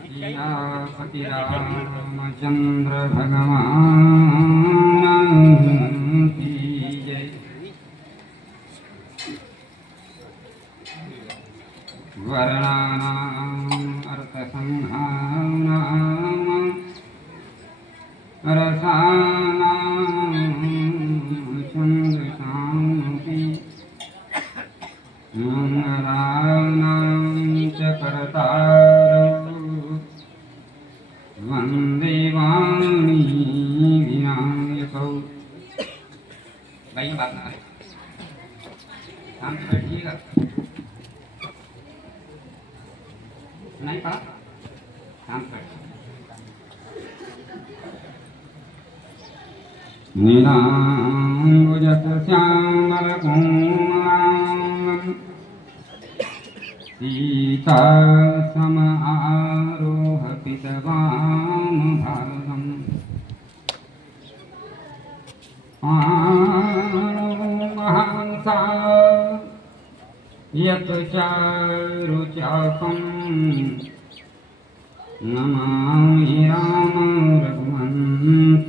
सियापति रामचंद्र भगवान की जय। वर्णानाम् अर्थसंहाराणाम् रसानां संगशान्ति मंगलानां च कर्तारौ वन्दे वाणी विनायकौ। भाई बात ना करें, शांत बैठिएगा। नहीं पढ़ा, शांत बैठिए। नीलाम्बुजत श्यामलकोमलां सीता समारोहपितवामभागम् महांसा यत् चारुचापं नमामि राम रघुवंशनाथम्।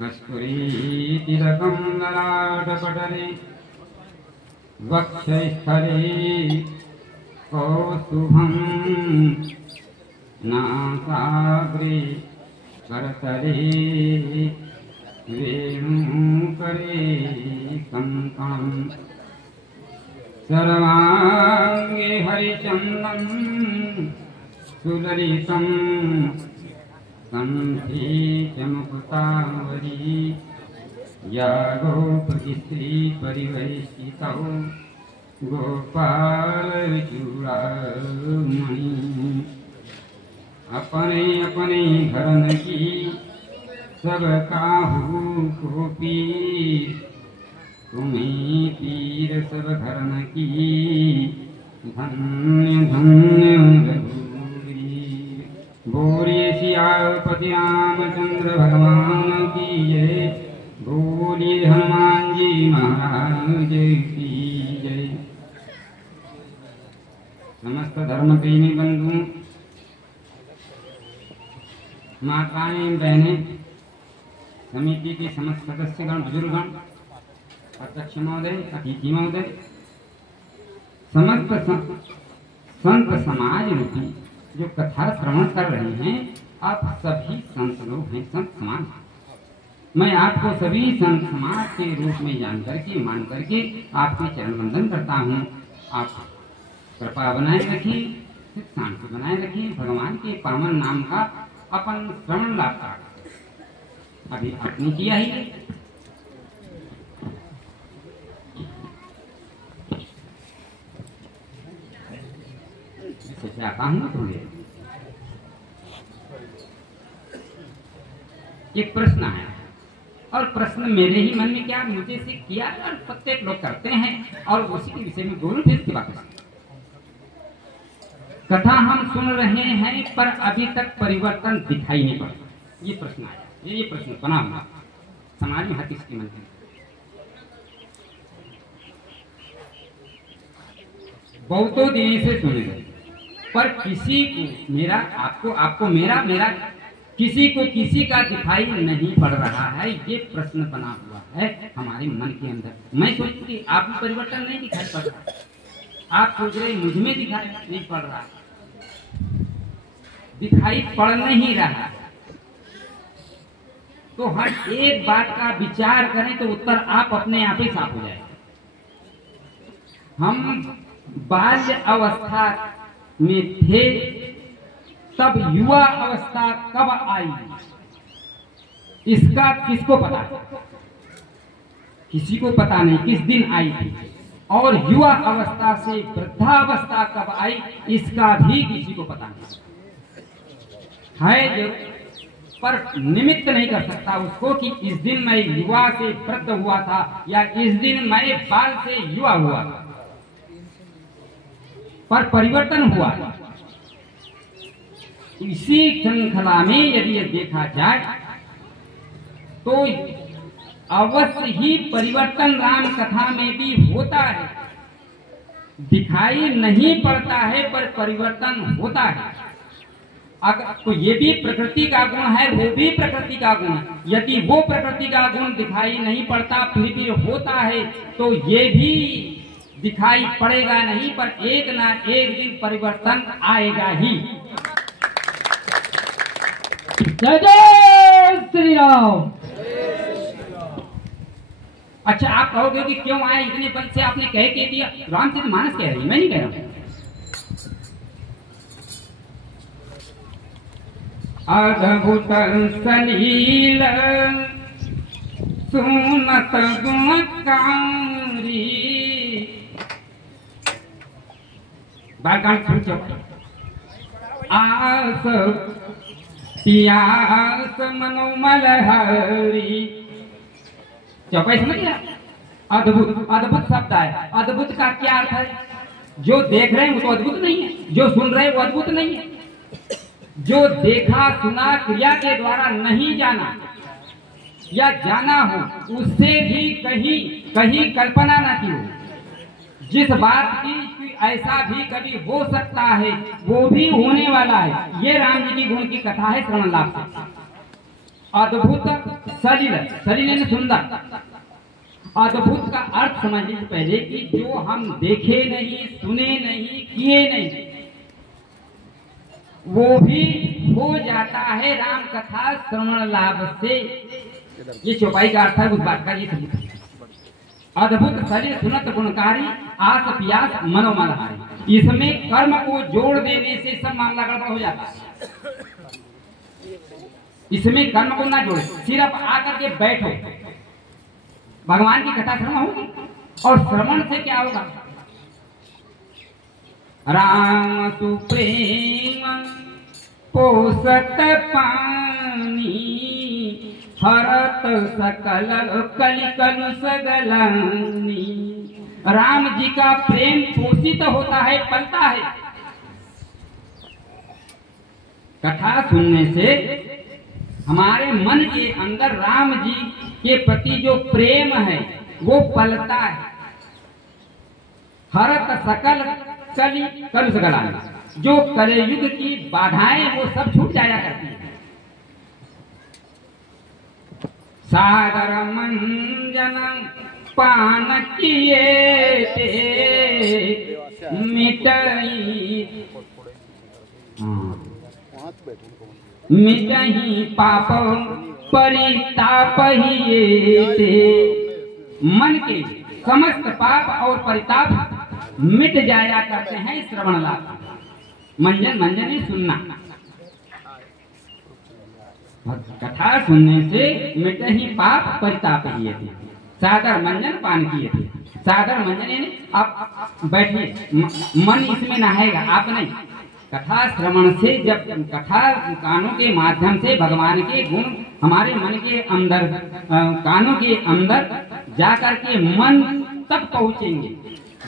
कस्तूरीतिलकं ललाटपटले वक्षस्थले कौस्तुभं नासाग्रे करतले वेणुकरे कंकणं। सर्वांगे हरिचन्दनं सुललितं कंठे च मुक्तावली। या गोपतिश्री परिवेशितौ गोपालचूड़ामणि। अपने अपने घरन की सब काहू को पीर, तुम्हें पीर सब घरन की धन्य धन्य रघुवीर। बोलिए सियापति रामचंद्र भगवान की जय। बोलिए हनुमान जी महाराज की जय। समस्त धर्म प्रेमी बंधु, माताएं, बहनें, समिति के समस्त सदस्यगण, बुजुर्गगण, अध्यक्ष महोदय, अतिथि महोदय, समस्त संत समाज रूपी जो कथा श्रवण कर रहे हैं, आप सभी संत लोग हैं, संत समाज। मैं आपको सभी संत समाज के रूप में जान करके, मान करके आपके चरण वंदन करता हूँ। आप कृपा बनाए रखिए, शांति बनाए रखिए, भगवान के पावन नाम का अपन श्रवण लाभ का अभी आपने किया ही। आता हूँ थोड़ी। एक प्रश्न आया और प्रश्न मेरे ही मन में क्या मुझे से किया और प्रत्येक लोग करते हैं और उसी के विषय में बोलूं फिर की बात। कथा हम सुन रहे हैं पर अभी तक परिवर्तन दिखाई नहीं पड़ा। ये प्रश्न आया, ये प्रश्न बना हुआ समाज में हर किसके मन में। बहुतों दिन से सुने पर किसी को मेरा, आपको मेरा किसी को किसी का दिखाई नहीं पड़ रहा है। ये प्रश्न बना हुआ है हमारे मन के अंदर। मैं सोचती आप में परिवर्तन नहीं दिखाई पड़ रहा, आप सोच रहे मुझ में दिखाई नहीं पड़ रहा, दिखाई पड़ नहीं रहा। तो हम एक बात का विचार करें तो उत्तर आप अपने आप ही साफ हो जाएगा। हम बाल्य अवस्था में थे, तब युवा अवस्था कब आई इसका किसको पता? किसी को पता नहीं किस दिन आई थी। और युवा अवस्था से वृद्धावस्था कब आई इसका भी किसी को पता नहीं है। जो पर निमित्त नहीं कर सकता उसको कि इस दिन मैं युवा से वृद्ध हुआ था या इस दिन मैं बाल से युवा हुआ था। पर परिवर्तन हुआ। इसी श्रृंखला में यदि यह देखा जाए तो अवश्य ही परिवर्तन राम कथा में भी होता है। दिखाई नहीं पड़ता है पर परिवर्तन होता है। अगर तो ये भी प्रकृति का गुण है, वो भी प्रकृति का गुण है। यदि वो प्रकृति का गुण दिखाई नहीं पड़ता फिर भी होता है तो ये भी दिखाई पड़ेगा नहीं, पर एक ना एक दिन परिवर्तन आएगा ही। जय जय श्री राम। अच्छा, आप कहोगे कि क्यों आए इतने बल से, आपने कह के दिया। रामचरितमानस कह रही, मैं नहीं कह रहा हूं। अद्भुत सलील सुनत गुणकारी, बालकांड सुन चुप। आस पियास मनोमल हरी, चौपाई समझ गया। अद्भुत, अद्भुत शब्द है। अद्भुत का क्या अर्थ है? जो देख रहे हैं वो तो अद्भुत नहीं है, जो सुन रहे हैं वो अद्भुत नहीं है, जो देखा सुना क्रिया के द्वारा नहीं जाना या जाना हो उससे भी कहीं कहीं कल्पना न की हो, जिस बात की ऐसा भी कभी हो सकता है वो भी होने वाला है। ये राम जी की गुण की कथा है श्रवण लाभ से। अद्भुत सलिल, सलिल ने सुंदर। अद्भुत का अर्थ समझने से पहले कि जो हम देखे नहीं, सुने नहीं, किए नहीं, वो भी हो जाता है राम कथा श्रवण लाभ से। ये चौपाई का अर्थ है उस बात का। ये सबूत। अद्भुत सलिल सुनत गुणकारी, आस पियास मनोमलहारी। इसमें कर्म को जोड़ देने से सब मामला गड़बड़ हो जाता है। इसमें कर्म को ना जोड़े, सिर्फ आकर के बैठो, भगवान की कथा श्रवण होगी। और श्रवण से क्या होगा? राम सुप्रेम पोषत पानी, हरत सकल कलिकलु सगलानी। राम जी का प्रेम पोषित होता है, पलता है। कथा सुनने से हमारे मन के अंदर राम जी के प्रति जो प्रेम है वो पलता है। हरत सकल कलि कलु सगलानी, जो कलयुग की बाधाएं वो सब छूट जाया करती है। सागर मंजन पान किए मिटई, मिटही पाप परिताप हिये। मन के समस्त पाप और परिताप मिट जाया करते हैं श्रवण लाभ। मंजन, मंजन ही सुनना। कथा सुनने से मिटे ही पाप परिताप हिये थे। सागर मंजन पान किए थे। सागर मंजन यानी आप बैठिए, मन इसमें नहाएगा, आप नहीं। कथा श्रवण से, जब कथा कानों के माध्यम से भगवान के गुण हमारे मन के अंदर, कानों के अंदर जाकर के मन तक पहुंचेंगे,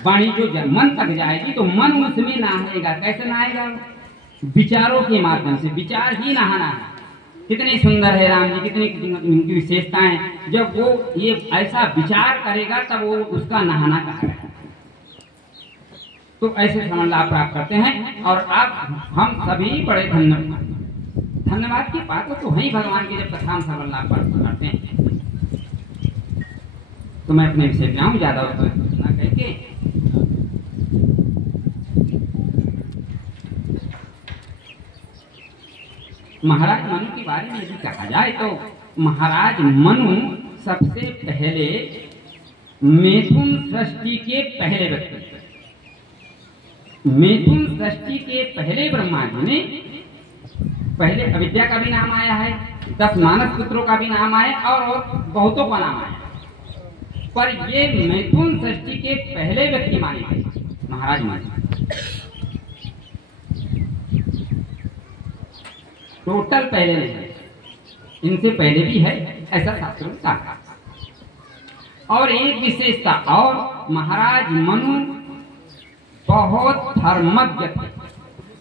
वाणी जो मन तक जाएगी तो मन उसमें नहाएगा। कैसे नहाएगा? विचारों के माध्यम से। विचार ही नहाना है। कितनी सुंदर है राम जी, कितनी उनकी विशेषताएं। जब वो ये ऐसा विचार करेगा तब वो उसका नहाना कहेगा। तो ऐसे श्रवण लाभ प्राप्त करते हैं। और आप हम सभी बड़े धन्यवाद की बात तो है भगवान की, जब कथा हम श्रवण लाभ प्राप्त करते हैं। तो मैं अपने विषय में आऊँ, ज्यादा ना कह के। महाराज मनु के बारे में यदि कहा जाए तो महाराज मनु सबसे पहले मिथुन सृष्टि के पहले व्यक्ति। मिथुन सृष्टि के पहले ब्रह्मा जी ने, पहले अविद्या का भी नाम आया है, 10 मानस पुत्रों का भी नाम आया और बहुतों का नाम आया, पर ये मिथुन सृष्टि के पहले व्यक्ति माने गए महाराज मनु। टोटल पहले नहीं है, इनसे पहले भी है, ऐसा शास्त्रों में कहा। और एक विशेषता और, महाराज मनु बहुत धर्मज्ञ थे।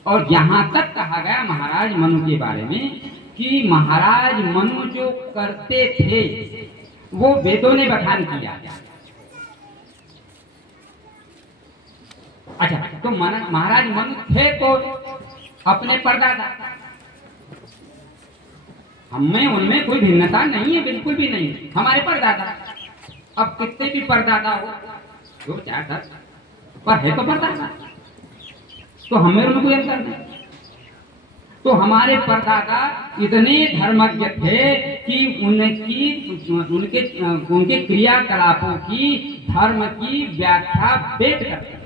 और यहाँ तक कहा गया महाराज मनु के बारे में कि महाराज मनु जो करते थे वो वेदों ने बखान किया। अच्छा, तो महाराज मनु थे तो अपने परदादा, हमें उनमें कोई भिन्नता नहीं है, बिल्कुल भी नहीं। हमारे परदादा, अब कितने भी परदादा हो, 2 4 10 पर है तो परदादा, तो हमें उनमें कोई अंतर नहीं। तो हमारे परदादा इतने धर्मज्ञ थे कि उनके क्रियाकलापों की, धर्म की व्याख्या वेद करते थे,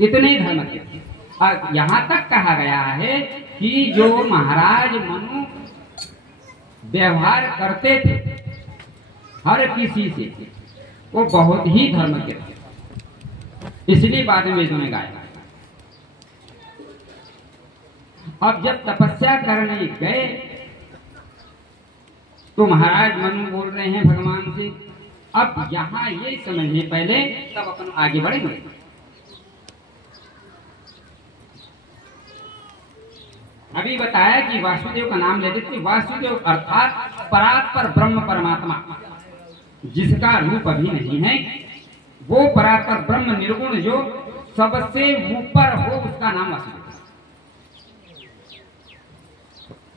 इतने धर्मज्ञ थे। और यहाँ तक कहा गया है कि जो महाराज मनु व्यवहार करते थे हर किसी से, वो बहुत ही धर्मज्ञ थे, इसलिए बाद में वेदों में गाया। अब जब तपस्या करने गए तो महाराज मनु बोल रहे हैं भगवान से, अब यहाँ ये समझिए पहले, तब अपन आगे बढ़ेंगे। अभी बताया कि वासुदेव का नाम लेते थे। वासुदेव अर्थात परात्पर ब्रह्म परमात्मा, जिसका रूप अभी नहीं है, वो परात्पर ब्रह्म निर्गुण जो सबसे ऊपर हो, उसका नाम वासुदेव।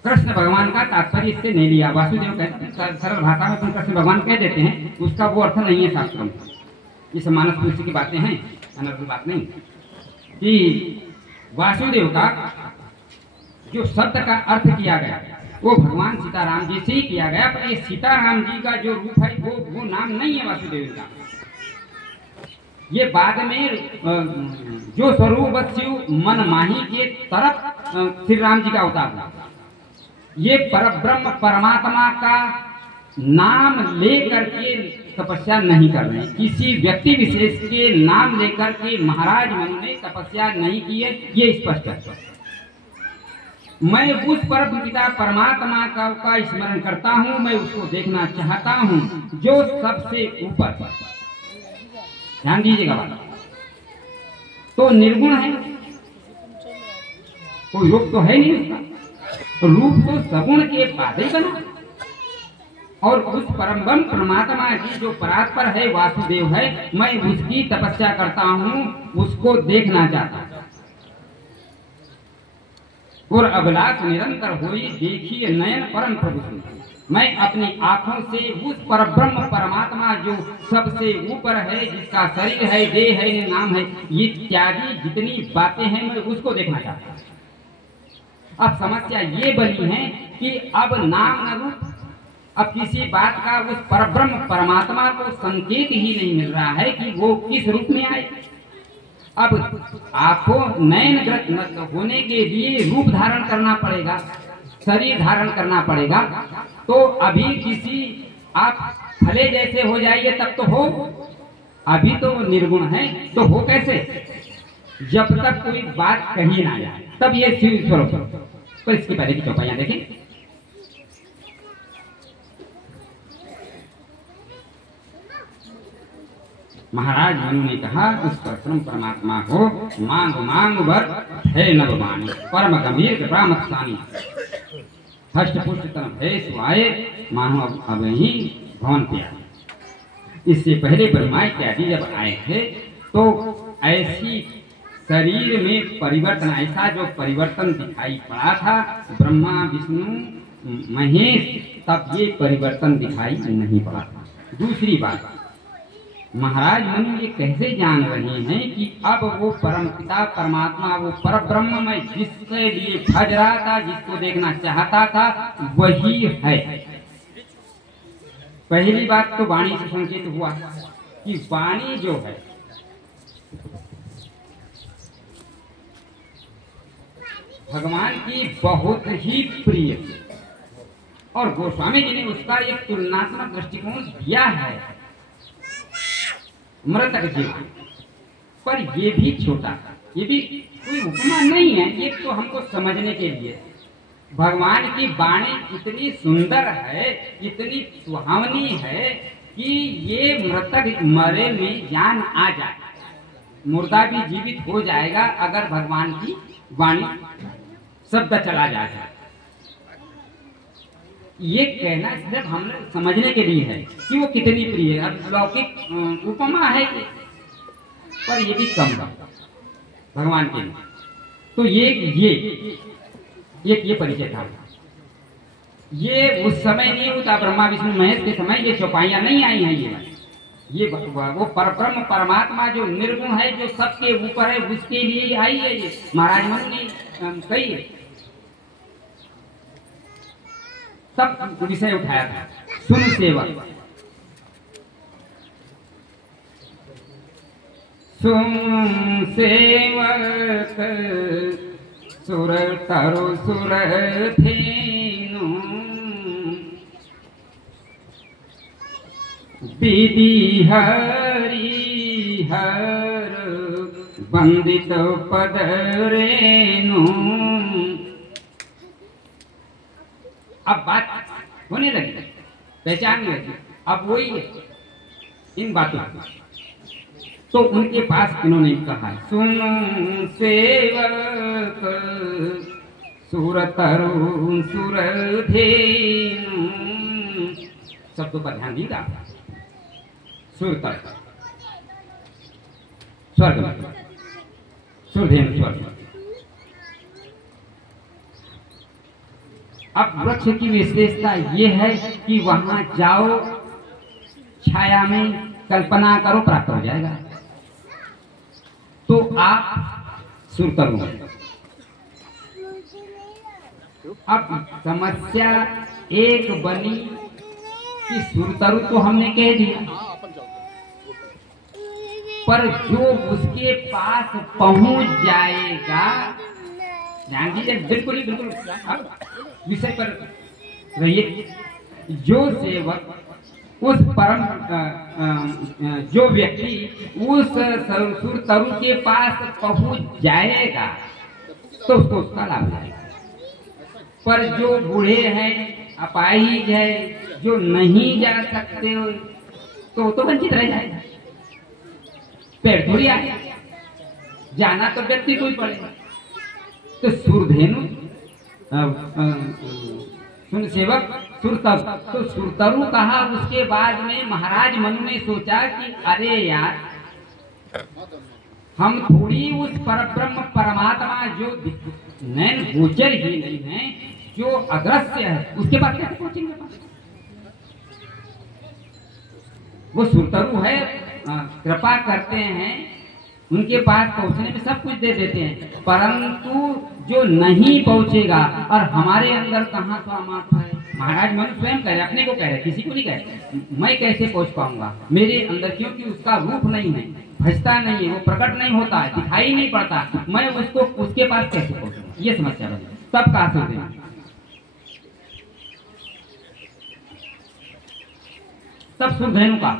कृष्ण भगवान का तात्पर्य इससे नहीं लिया। वासुदेव कहते हैं, सरल भाषा में कृष्ण भगवान कह देते हैं, उसका वो अर्थ नहीं है शास्त्रों में। ये मानस पुरुष की बातें हैं, अनर्थ बात नहीं। कि वासुदेव का जो शब्द का अर्थ किया गया वो भगवान सीताराम जी से ही किया गया, पर ये सीताराम जी का जो रूप है वो नाम नहीं है वासुदेव का। ये बाद में जो स्वरूप शिव मन माही के तरफ श्री राम जी का अवतार हुआ। ये परब्रह्म परमात्मा का नाम लेकर के तपस्या नहीं कर रहे, किसी व्यक्ति विशेष के नाम लेकर के महाराज मनु ने तपस्या नहीं की है, ये स्पष्ट है। मैं उस परम पिता परमात्मा का स्मरण करता हूँ, मैं उसको देखना चाहता हूँ जो सबसे ऊपर। ध्यान दीजिएगा बात, तो निर्गुण है, कोई रूप तो है नहीं उसका, रूप तो सगुण के बाद ही बना। और उस परम ब्रह्म परमात्मा की जो परात्पर है, वासुदेव है, मैं उसकी तपस्या करता हूँ, उसको देखना चाहता हूँ। और अभिलाष निरंतर होई देखिए नयन परम प्रभु से। मैं अपनी आंखों से उस परब्रह्म परमात्मा जो सबसे ऊपर है, जिसका शरीर है, देह है, नाम है, इत्यादि जितनी बातें हैं, मैं उसको देखना चाहता हूँ। अब समस्या ये बनी है कि अब नाम न रूप, अब किसी बात का उस परब्रह्म परमात्मा को संकेत ही नहीं मिल रहा है कि वो किस रूप में आए। अब आपको नयनग्रत होने के लिए रूप धारण करना पड़ेगा, शरीर धारण करना पड़ेगा। तो अभी किसी आप फले जैसे हो जाइए तब तो हो, अभी तो निर्गुण है, तो हो कैसे? जब तक कोई बात कही ना जाए तब ये शिव स्वरूप। तो इसकी पहले की चौपाइयां देखें। महाराज मनु ने कहा, उस परम परमात्मा को मांग मांग वर है नववाणी, परम गंभीर कृपा मत्सानी, हष्ट पुष्ट तन भय सुआए, मानो अब ही भवन पे आए। इससे पहले ब्रह्मा इत्यादि जब आए थे तो ऐसी शरीर में परिवर्तन, ऐसा जो परिवर्तन दिखाई पड़ा था ब्रह्मा विष्णु महेश, तब ये परिवर्तन दिखाई नहीं पड़ा था। दूसरी बात, महाराज मनु ये कैसे जान रहे हैं कि अब वो परम पिता परमात्मा, वो परब्रह्म में जिसके लिए भज रहा था, जिसको देखना चाहता था, वही है। पहली बात तो वाणी से संकेत हुआ कि वाणी जो है भगवान की बहुत ही प्रिय, और गोस्वामी जी ने उसका एक तुलनात्मक दृष्टिकोण दिया है मृतक जीवन पर। ये भी छोटा, ये भी कोई उपमा नहीं है, ये तो हमको समझने के लिए। भगवान की वाणी इतनी सुंदर है, इतनी सुहावनी है कि ये मृतक मरे में जान आ जाए, मुर्दा भी जीवित हो जाएगा अगर भगवान की वाणी शब्द चला जाए। ये कहना सिर्फ हम समझने के लिए है कि वो कितनी प्रिय है। अब लौकिक उपमा है पर ये भी कम है। भगवान के लिए। तो ये परिचय था। ये उस समय नहीं होता, ब्रह्मा विष्णु महेश के समय ये चौपाइयां नहीं आई हैं। ये वो परब्रह्म परमात्मा जो निर्गुण है, जो सबके ऊपर है, उसके लिए आई है। ये महाराज मनु ने कही है, सब विषय उठाया था। सुन सेवक, सुन सेवक सुर तरु सुर धेनु विधि हरि हर वंदित पद रेणु। अब बात होने लगी, पहचान लगी। अब वही है इन बातों की। तो उनके पास इन्होंने कहा, सुन सेवक सुर तरु सुर धेनु। शब्दों पर ध्यान दीजिएगा। सुर तरु स्वर्ग में, सुर धेनु स्वर्ग। अब वृक्ष की विशेषता ये है कि वहां जाओ, छाया में कल्पना करो, प्राप्त हो जाएगा। तो आप सुरतरु। अब समस्या एक बनी कि सुरतरु तो हमने कह दिया, पर जो उसके पास पहुंच जाएगा, ध्यान दीजिए, बिल्कुल ही बिल्कुल विषय पर रहिए। जो सेवक उस परम जो व्यक्ति उस सुरतरु के पास पहुंच जाएगा तो उसको उसका लाभ मिलेगा। पर जो बूढ़े हैं, अपाहिज है, जो नहीं जा सकते तो वंचित रह जाएगा। पेड़ थोड़ी आएगा, जाना तो व्यक्ति को ही पड़ेगा। तो सुरधेनु सुन सेवक सुरतरु, तो सुरतरु कहा। उसके बाद में महाराज मनु ने सोचा कि अरे यार, हम थोड़ी उस परब्रह्म परमात्मा जो नैन गोचर ही नहीं है, जो अदृश्य है, उसके पास कैसे पहुंचेंगे? वो सुरतरु है, कृपा करते हैं, उनके पास पहुंचने में सब कुछ दे देते हैं, परंतु जो नहीं पहुंचेगा, और हमारे अंदर कहाँ सामर्थ्य है? महाराज मनु स्वयं कह रहे, अपने को कह रहे, किसी को नहीं कह रहे। मैं कैसे पहुंच पाऊंगा मेरे अंदर? क्योंकि उसका रूप नहीं है, भजता नहीं है, वो प्रकट नहीं होता है, दिखाई नहीं पड़ता, मैं उसको उसके पास कैसे पहुंचूंगा? ये समस्या बनी। तब कहा सुरधेनु, तब सुरधेनु का।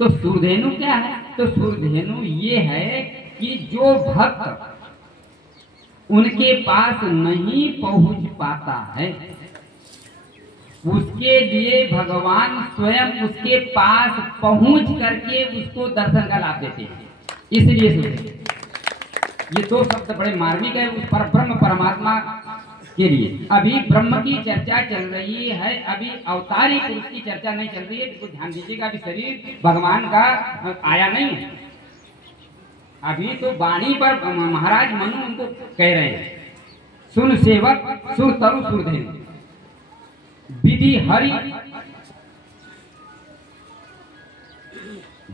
तो सुरधेनु क्या है? तो सुरधेनु ये है कि जो भक्त उनके पास नहीं पहुंच पाता है, उसके लिए भगवान स्वयं उसके पास पहुंच करके उसको दर्शन का लाभ देते हैं। इसलिए ये दो शब्द बड़े मार्मिक है उस परब्रह्म परमात्मा के लिए। अभी ब्रह्म की चर्चा चल रही है, अभी अवतारी पुरुष की चर्चा नहीं चल रही है। बिल्कुल ध्यान दीजिएगा, अभी शरीर भगवान का आया नहीं है। अभी तो वाणी पर महाराज मनु उनको कह रहे हैं, सुन सेवक सुरतरु सुरधेनु विधि हरि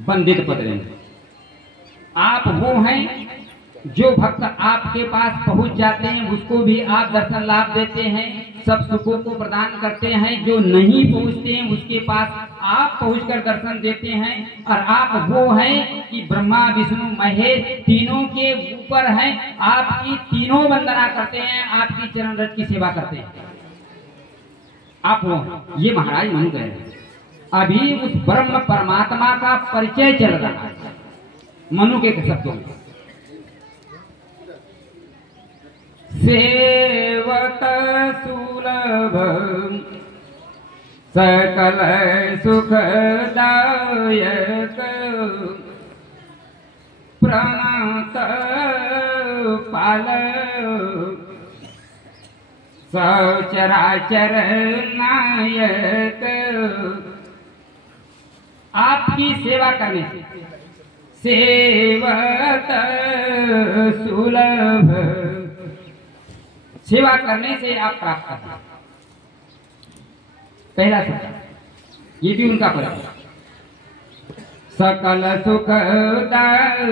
वंदित पद रेणु। आप वो हैं जो भक्त आपके पास पहुंच जाते हैं, उसको भी आप दर्शन लाभ देते हैं, सब सुखों को प्रदान करते हैं। जो नहीं पहुंचते हैं उसके पास आप पहुंचकर दर्शन देते हैं। और आप वो हैं कि ब्रह्मा विष्णु महेश तीनों के ऊपर हैं, आपकी तीनों वंदना करते हैं, आपकी चरण रज की सेवा करते हैं। आप वो हैं, ये महाराज मनु कह रहे हैं। अभी उस ब्रह्म परमात्मा का परिचय चल रहा है मनु के शब्दों में। सेवक सुलभ सकल सुखदायक प्रणत पाल सचराचर नायक। आपकी सेवा करने से सेवत सुलभ। सेवा करने से आप प्राप्त करते हैं। पहला शब्द, ये भी उनका पद है। सकल सुखदायक,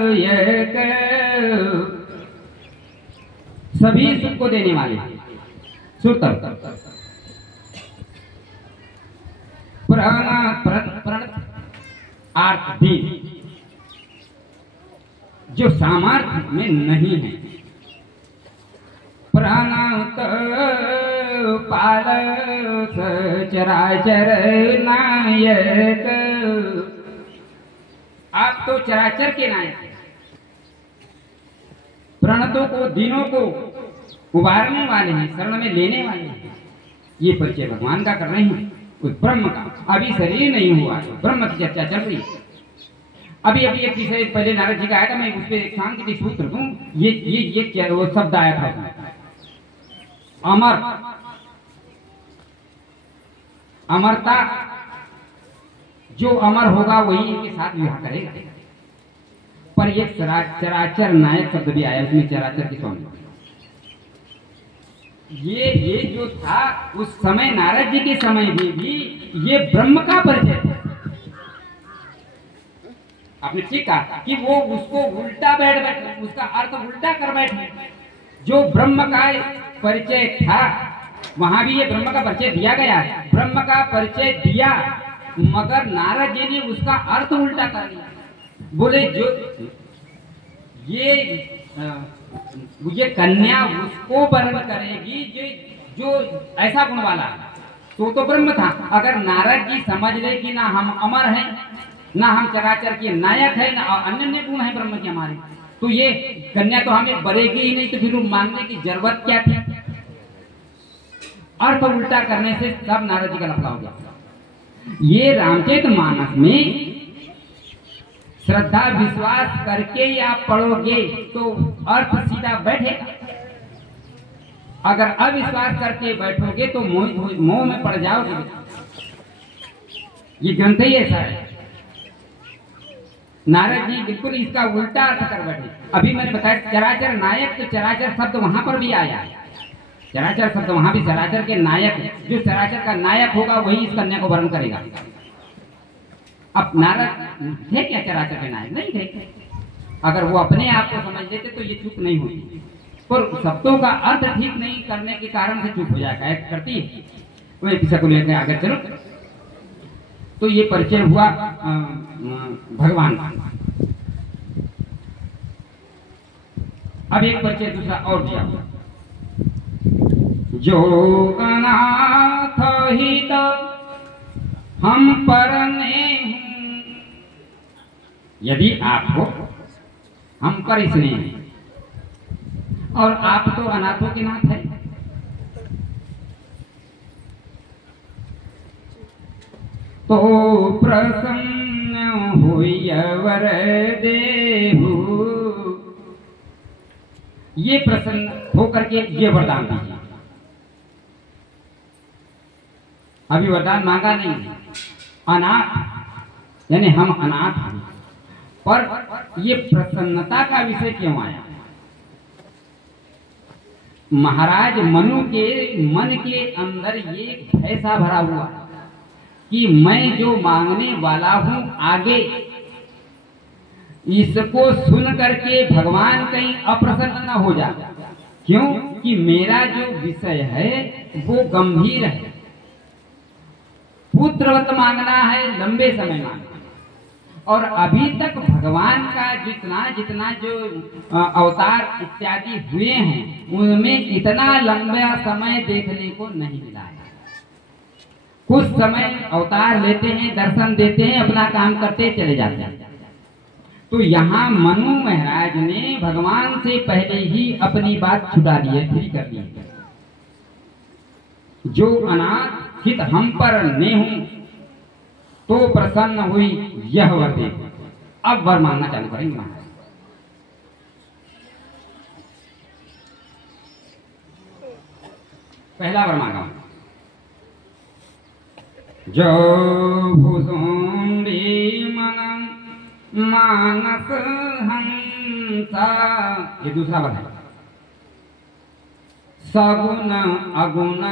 सभी सुख को देने वाले। सुतम प्रण आर्थ भी, जो सामर्थ्य में नहीं है। प्राणात पालस चराचर नायक, आप तो चराचर के नायक हैं। प्रणतों को, दीनों को उबारने वाले हैं, शरण में लेने वाले हैं। ये परिचय भगवान का कर रहे हैं, उस ब्रह्म का। अभी शरीर नहीं हुआ, ब्रह्म की चर्चा चल रही है। अभी अभी एक विषय पहले नारद जी का आया था, मैं उस पर एक सांकेतिक सूत्र दूं। ये वो शब्द आया था, अमर, अमरता। जो अमर होगा वही इनके साथ विवाह करेगा। पर ये चराचर नायक शब्द भी आया, उसमें चराचर की स्वामी। ये जो था उस समय, नारद जी के समय में भी ये ब्रह्म का परिचय था। आपने ठीक कहा कि वो उसको उल्टा बैठे, उसका अर्थ उल्टा कर बैठे। जो ब्रह्म का परिचय था, वहां भी ये ब्रह्म का परिचय दिया गया है, ब्रह्म का परिचय दिया, मगर नारद जी ने उसका अर्थ उल्टा कर दिया। बोले जो ये कन्या उसको वर्ण करेगी जो ऐसा गुण वाला, तो ब्रह्म था। अगर नारद जी समझ ले कि ना हम अमर हैं, ना हम चराचर के नायक है, ना अन्य गुण है ब्रह्म के हमारे, तो ये कन्या तो हमें बरेगी ही नहीं, तो फिर मांगने की जरूरत क्या थी। अर्थ उल्टा करने से सब नारद जी का लफड़ा हो गया। ये रामचरितमानस में श्रद्धा विश्वास करके ही आप पढ़ोगे तो अर्थ सीधा बैठेगा। अगर अविश्वास करके बैठोगे तो मोह में पड़ जाओगे। ये ग्रंथ ही ऐसा है। नारद जी बिल्कुल इसका उल्टा अर्थ कर बैठे। अभी मैंने बताया चराचर नायक, तो चराचर शब्द वहां पर भी आया। चराचर शब्द वहां भी, चराचर के नायक, जो चराचर का नायक होगा वही इस कन्या को वर्ण करेगा। अब नारद थे क्या चराचर के नायक? नहीं थे। अगर वो अपने आप को समझ लेते तो ये चूक नहीं होती, पर शब्दों का अर्थ ठीक नहीं करने के कारण से चूक हो जाता करती है। वही पीछे को लेकर आगे चलो। तो ये परिचय हुआ भगवान का। अब एक परिचय दूसरा और दिया हुआ, जो अनाथ हित हम परने हूं। यदि आप हो, हम पर स्नेह है, और आप तो अनाथों के नाथ है। तो प्रसन्न होइय वर देहु, ये प्रसन्न होकर के ये वरदान दीजिए। अभी वरदान मांगा नहीं, अनाथ यानी हम अनाथ हैं, पर ये प्रसन्नता का विषय क्यों आया? महाराज मनु के मन के अंदर ये भय सा भरा हुआ कि मैं जो मांगने वाला हूं आगे, इसको सुन करके भगवान कहीं अप्रसन्न न हो जाए। क्यों कि मेरा जो विषय है वो गंभीर है। पुत्रवत मांगना है, लंबे समय मांगना, और अभी तक भगवान का जितना जो अवतार इत्यादि हुए हैं उनमें इतना लंबा समय देखने को नहीं मिला है। कुछ समय अवतार लेते हैं, दर्शन देते हैं, अपना काम करते चले जाते हैं। तो यहाँ मनु महाराज ने भगवान से पहले ही अपनी बात छुटा दी है, फ्री कर दी है। जो अनाथ हित हम पर ने हूं, तो प्रसन्न हुई यह वर दे। अब वर मांगना चालू करेंगे। पहला वर मांगा, जो भुसुंडी मनम मानस हंसा, ये दूसरा वर्ड है। सगुण अगुण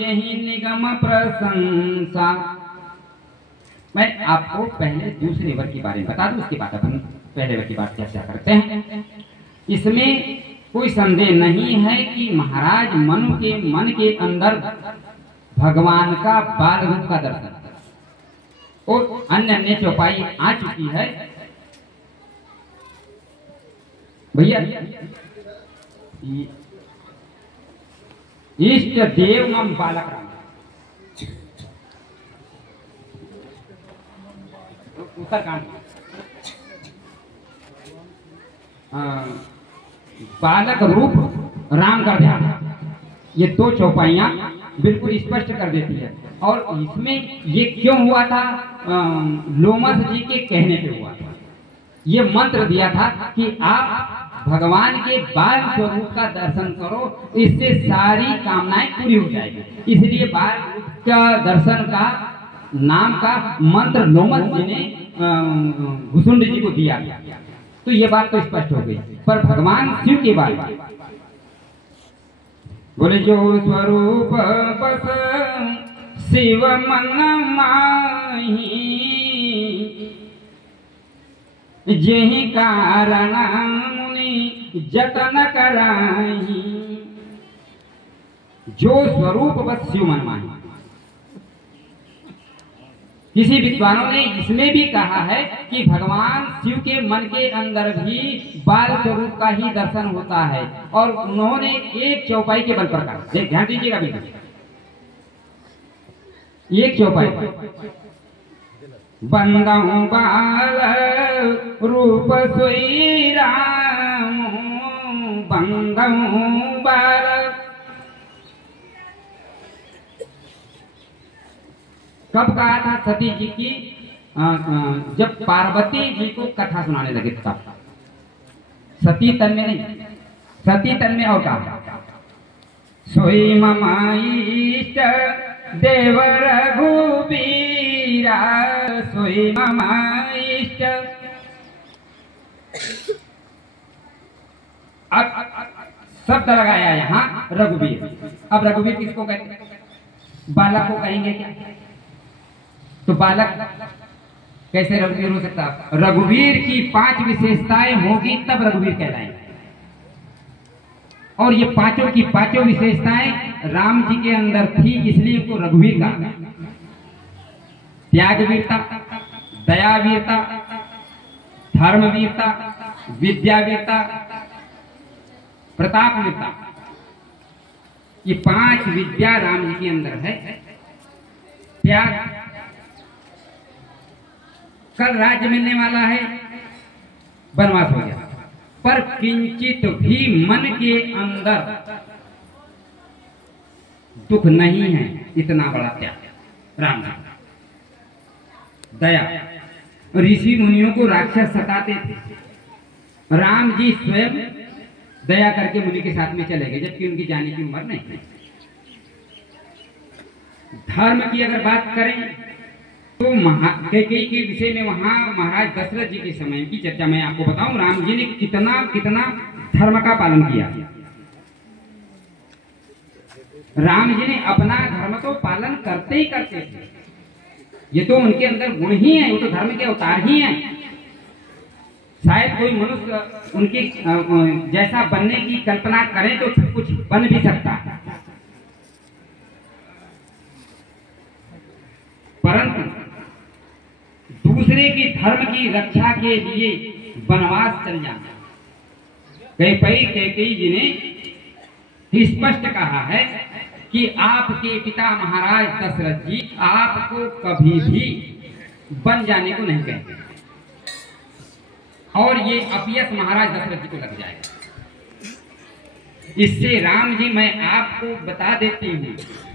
यही निगम प्रशंसा। मैं आपको पहले दूसरे वर्ग के बारे में बता दूं, उसके बाद अपन पहले वर्ग की बात चर्चा करते हैं। इसमें कोई संदेह नहीं है कि महाराज मनु के मन के अंदर भगवान का बाल रूप का दर्शन और अन्य अन्य चौपाई आ चुकी है। भैया इष्ट देव मम बालक राम, उत्तरकांड बालक रूप राम का ध्यान, ये दो चौपाइयां बिल्कुल स्पष्ट कर देती है। और इसमें ये क्यों हुआ था? लोमस जी के कहने पे हुआ था। ये मंत्र दिया था कि आप भगवान के बाल स्वरूप का दर्शन करो, इससे सारी कामनाएं पूरी हो जाएगी। इसलिए बाल रूप का दर्शन का नाम का मंत्र लोमस जी ने भुसुंड जी को दिया। तो ये बात तो स्पष्ट हो गई। पर भगवान शिव के बारे में बोले, जो स्वरूप बस शिव मन माही, जेहि कारण मुनि जतन कराही। जो स्वरूप बस शिव मन माही। किसी विद्वानों ने इसमें भी कहा है कि भगवान शिव के मन के अंदर भी बाल स्वरूप का ही दर्शन होता है। और उन्होंने एक चौपाई के बल पर कहा, ध्यान दीजिएगा बिल्कुल, एक चौपाई, बंदहु बाल रूप सोई राम, बंदहु बाल। कब कहा था? सती जी की जब पार्वती जी को कथा सुनाने लगे तब। सती तन में नहीं, सती तन में और कहा, सोई मम इष्ट देव रघुबीरा, सोई मम इष्ट। अब शब्द लगाया यहाँ रघुवीर। अब रघुवीर किसको कहते हैं? बालक को कहेंगे क्या? तो बालक कैसे रघुवीर हो सकता? रघुवीर की 5 विशेषताएं होगी तब रघुवीर कहलाएंगे। और ये पांचों की पांचों विशेषताएं राम जी के अंदर थी, इसलिए उनको रघुवीर कहा। त्यागवीरता, दयावीरता, धर्मवीरता, विद्यावीरता, प्रतापवीरता, ये 5 विद्या राम जी के अंदर है। त्याग, कल राज्य मिलने वाला है, वनवास हो गया, पर किंचित भी मन के अंदर दुख नहीं है, इतना बड़ा त्याग राम जी। दया, ऋषि मुनियों को राक्षस सताते थे, राम जी स्वयं दया करके मुनि के साथ में चले गए, जबकि उनकी जाने की उम्र नहीं थी। धर्म की अगर बात करें तो कैकेयी के विषय में वहां महाराज दशरथ जी के समय की चर्चा मैं आपको बताऊं, राम जी ने कितना कितना धर्म का पालन किया। राम जी ने अपना धर्म तो पालन करते ही करते थे, ये तो उनके अंदर गुण ही है, वो तो धर्म के अवतार ही हैं। शायद कोई मनुष्य उनके जैसा बनने की कल्पना करे तो कुछ बन भी सकता है, परंतु दूसरे की धर्म की रक्षा के लिए वनवास चल जाना। कैकेयी जी ने स्पष्ट कहा है कि आपके पिता महाराज दशरथ जी आपको कभी भी बन जाने को नहीं कहते, और ये अपयश महाराज दशरथ जी को लग जाएगा। इससे राम जी मैं आपको बता देती हूँ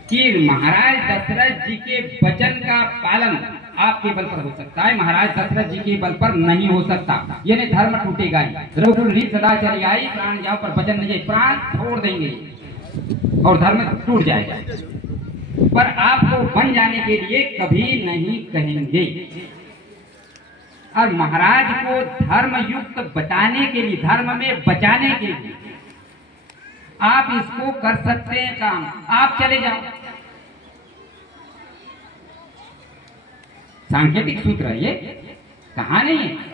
कि महाराज दशरथ जी के वचन का पालन आपके बल पर हो सकता है, महाराज दशरथ जी के बल पर नहीं हो सकता। यानी धर्म टूटेगा ही, रघुकुल सदा चली आई, प्राण जाओ पर वचन नहीं जाए, प्राण छोड़ देंगे और धर्म टूट जाएगा, पर आपको बन जाने के लिए कभी नहीं कहेंगे। और महाराज को धर्म युक्त बचाने के लिए, धर्म में बचाने के लिए आप इसको कर सकते हैं काम, आप चले जाओ। सांकेतिक सूत्र है ये, कहा नहीं है।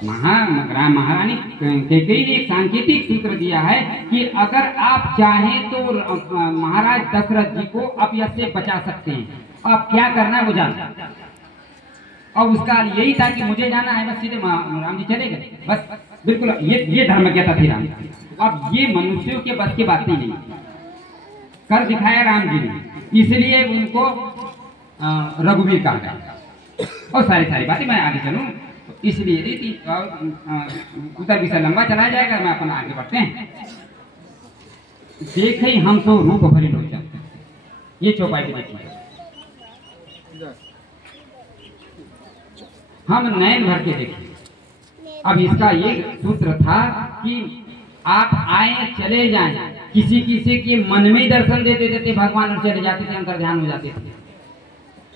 महारानी कैकेयी ने एक सांकेतिक सूत्र दिया है कि अगर आप चाहें तो महाराज दशरथ जी को अपयश से बचा सकते हैं। आप क्या करना है वो जानते, और उसका यही था कि मुझे जाना है, बस सीधे राम जी चले गए, बस बिल्कुल ये धर्मज्ञता थी राम जी। अब ये मनुष्यों के बस की बात ही नहीं, कर दिखाया राम जी ने, इसलिए उनको रघुवीर कहा गया। और सारी बातें मैं आगे चलूं इसलिए उधर विषय लंबा चलाया जाएगा, मैं अपना आगे बढ़ते हैं। देखे हम तो रूप भरी लोचन, ये चौपाई भी देखिए, हम नयन भर के देखें। अब इसका ये सूत्र था कि आप आए चले जाएं, किसी किसी के मन में ही दर्शन दे देते थे भगवान और चले जाते थे, अंतर ध्यान हो जाते थे।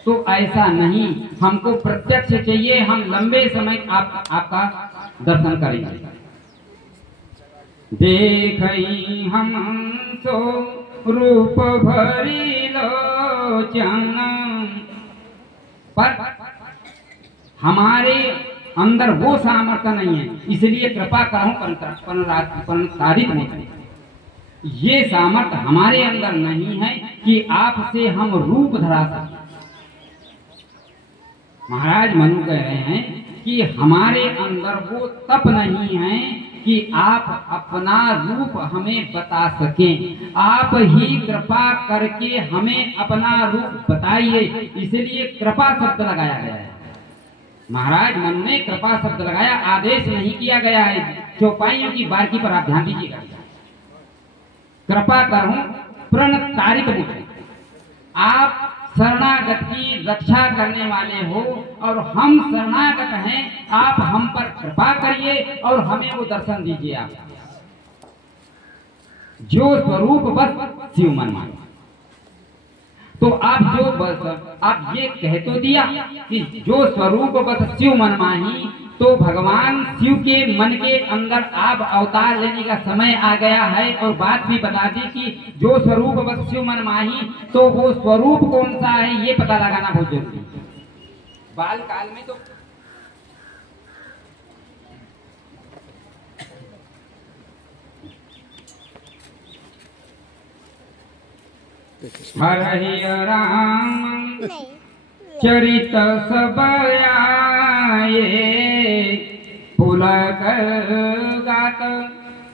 तो ऐसा नहीं, हमको प्रत्यक्ष चाहिए, हम लंबे समय आपका दर्शन करेंगे। देखई हम तो रूप भरी लोचन, पर हमारे अंदर वो सामर्थ्य नहीं है, इसलिए कृपा करो पंतारित नहीं। ये सामर्थ्य हमारे अंदर नहीं है कि आपसे हम रूप धरा सकें। महाराज मनु कह रहे हैं कि हमारे अंदर वो तप नहीं है कि आप अपना रूप हमें बता सकें। आप ही कृपा करके हमें अपना रूप बताइए, इसलिए कृपा शब्द लगाया गया है। महाराज मन ने कृपा शब्द लगाया, आदेश नहीं किया गया है। चौपाइयों की बारीकी पर आप ध्यान दीजिएगा। कृपा करूं प्रणतारित मुझे, आप शरणागत की रक्षा करने वाले हो और हम शरणागत हैं, आप हम पर कृपा करिए और हमें वो दर्शन दीजिए। आप जो स्वरूप बस शिव मन मानो, तो आप जो बस आप ये कह तो दिया कि जो स्वरूप बस शिव मन माही, तो भगवान शिव के मन के अंदर आप अवतार लेने का समय आ गया है। और बात भी बता दी कि जो स्वरूप बस शिव मन माही, तो वो स्वरूप कौन सा है ये पता लगाना बहुत जरूरी है। बाल काल में तो हरि राम चरित सब आए, पुलक गात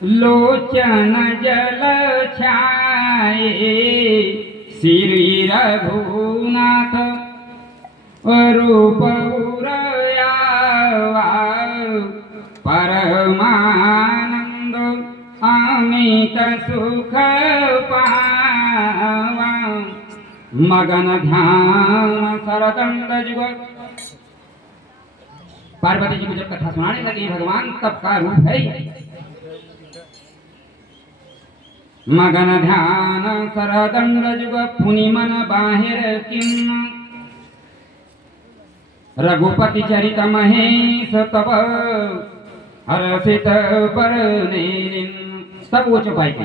लोचन जल छाए, श्री रघुनाथ रूप उरयावा, परमानंद अमित सुख पावा, मगन ध्यान सरदंड जुग। पार्वती जी को जब कथा सुनाने लगे भगवान, तब का रूप है मगन ध्यान सरदंड जुग, पुनि मन बाहिर किन्न, रघुपति चरित महेश तब हर्षित पर सब वो चौपाई की।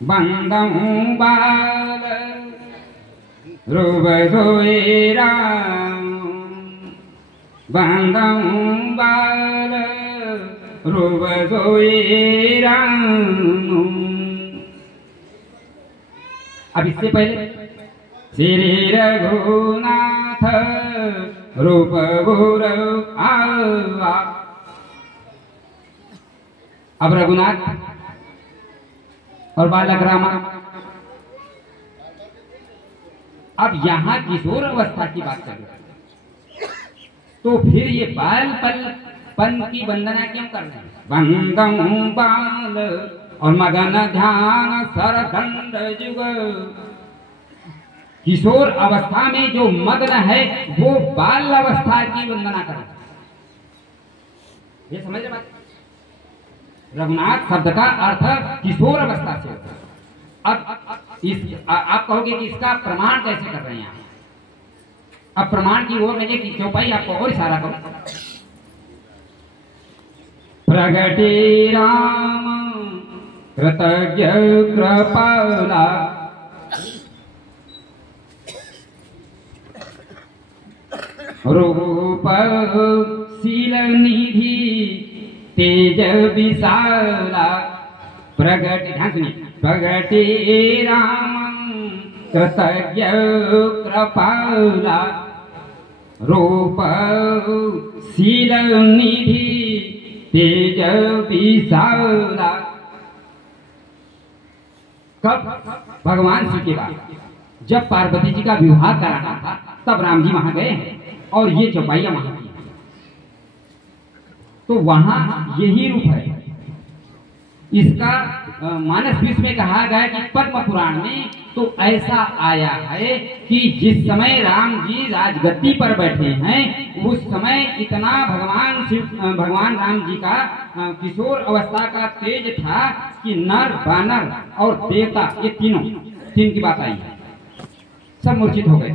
बंदहूँ बाल रूप सोए राम, बंदहूँ बाल रूप सोए राम। अब इससे पहले श्री रघुनाथ रूप गुर आवा। अब रघुनाथ और बालक रामा, अब यहाँ किशोर अवस्था की बात करें तो फिर ये बाल पन की वंदना क्यों कर रहे हैं? बंदहूँ बाल और मगन ध्यान सरदंड जुग। किशोर अवस्था में जो मग्न है वो बाल अवस्था की वंदना करे। ये समझ रहे बात? रघुनाथ शब्द का अर्थ किशोर अवस्था से होता है। अब आप कहोगे कि इसका प्रमाण कैसे कर रहे हैं आप? अब प्रमाण की ओर लगे कि चौपाई आपको और इशारा करो। प्रगटे राम कृतज्ञ कृपाला रूप शील निधि तेज विशाला। प्रगट, ध्यान सुनिए, प्रगटे राम कृतज्ञ कृपाला रूप शील निधि तेज विशाला। कब? भगवान शिव के बाद जब पार्वती जी का विवाह कराना था तब राम जी वहां गए और ये चौपाइया वहां की, तो वहां यही रूप है। इसका मानस विश्व में कहा गया कि पद्म पुराण में तो ऐसा आया है कि जिस समय राम जी राजगद्दी पर बैठे हैं उस समय इतना भगवान राम जी का किशोर अवस्था का तेज था कि नर वानर और देवता ये तीनों की बात आई है, सब मूर्छित हो गए।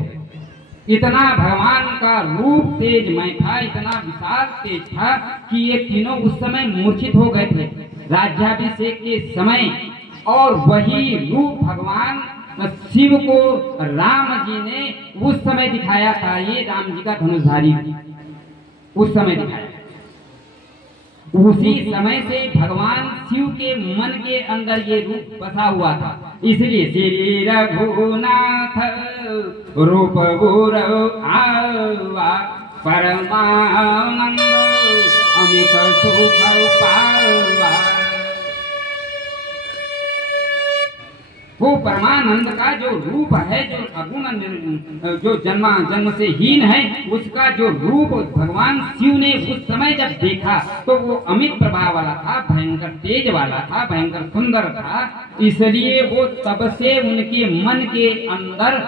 इतना भगवान का रूप तेजमय था, इतना विशाल तेज था कि ये तीनों उस समय मूर्छित हो गए थे राज्याभिषेक के समय। और वही रूप भगवान शिव को राम जी ने उस समय दिखाया था। ये राम जी का धनुषधारी उस समय दिखाया। उसी समय से भगवान शिव के मन के अंदर ये रूप बसा हुआ था। इसलिए श्री रघुनाथ रूप गुर आवा परमानंद अमित सुख पावा। वो परमानंद का जो रूप है, जो अगुण जो जन्म से हीन है, उसका जो रूप भगवान शिव ने उस समय जब देखा तो वो अमित प्रभाव वाला था, भयंकर तेज वाला था, भयंकर सुंदर था। इसलिए वो तब से उनके मन के अंदर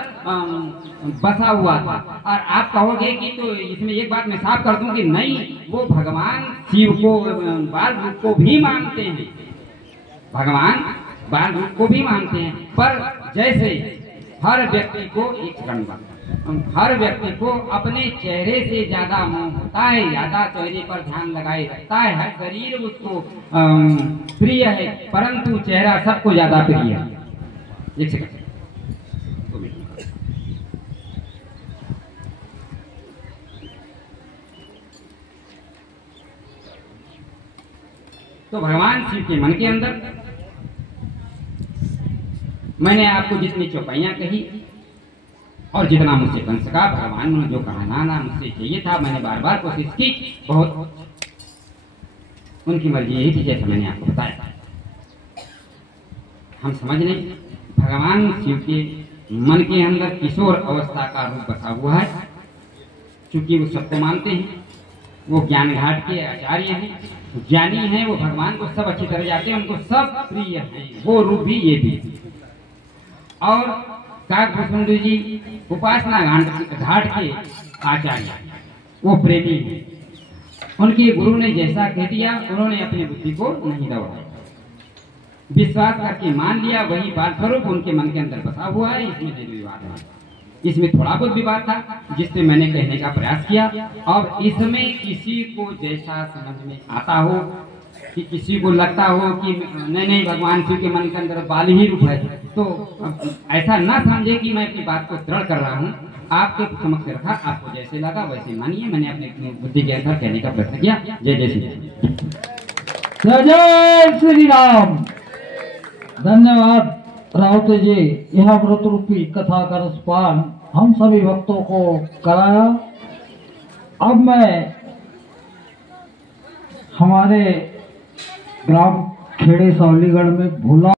बसा हुआ था। और आप कहोगे कि तो इसमें एक बात मैं साफ कर दूं कि नहीं, वो भगवान शिव को बाल रूप को भी मानते हैं, भगवान बाल रूप को भी मानते हैं। पर जैसे हर व्यक्ति को एक क्षण बात, हर व्यक्ति को अपने चेहरे से ज्यादा मोह होता है, ज्यादा चेहरे पर ध्यान लगाए रखता है। हर शरीर उसको प्रिय है, परंतु चेहरा सबको ज्यादा प्रिय है। एक सेकंड, तो भगवान शिव के मन के अंदर मैंने आपको जितनी चौपाइयां कही और जितना मुझसे बन सका, भगवान ने जो कहना मुझसे चाहिए था, मैंने बार बार कोशिश की। बहुत उनकी मर्जी यही थी जैसा मैंने आपको बताया। हम समझ नहीं, भगवान शिव के मन के अंदर किशोर अवस्था का रूप बसा हुआ है। चूंकि वो सबको मानते हैं, वो ज्ञान घाट के आचार्य हैं, ज्ञानी हैं, वो भगवान को सब अच्छी तरह जाते हैं, उनको सब प्रिय है। वो रूप भी, ये भी। और काकभूषण जी उपासना घाट के आचार्य, वो प्रेमी हैं। उनके गुरु ने जैसा कह दिया, उन्होंने अपनी बुद्धि को नहीं दबाया, विश्वास करके मान लिया। वही बात स्वरूप उनके मन के अंदर बसा हुआ है। इसमें नहीं विवाद है, इसमें थोड़ा बहुत विवाद था जिससे मैंने कहने का प्रयास किया। और इसमें किसी को जैसा समझ में आता हो, कि किसी को लगता हो कि नहीं भगवान शिव के मन के अंदर बाल ही रूप है, तो ऐसा ना समझे कि मैं अपनी बात को दृढ़ कर रहा हूँ। आपके समक्ष रखा, आपको जैसे लगा वैसे मानिए। मैंने अपने बुद्धि के अनुसार कहने का प्रयत्न किया। जय जय श्री राम। जय श्री राम। धन्यवाद राउत जी, यह व्रत रूपी कथा का रसपान हम सभी भक्तों को कराया। अब मैं हमारे ग्राम खेड़े सावलीगढ़ में भोला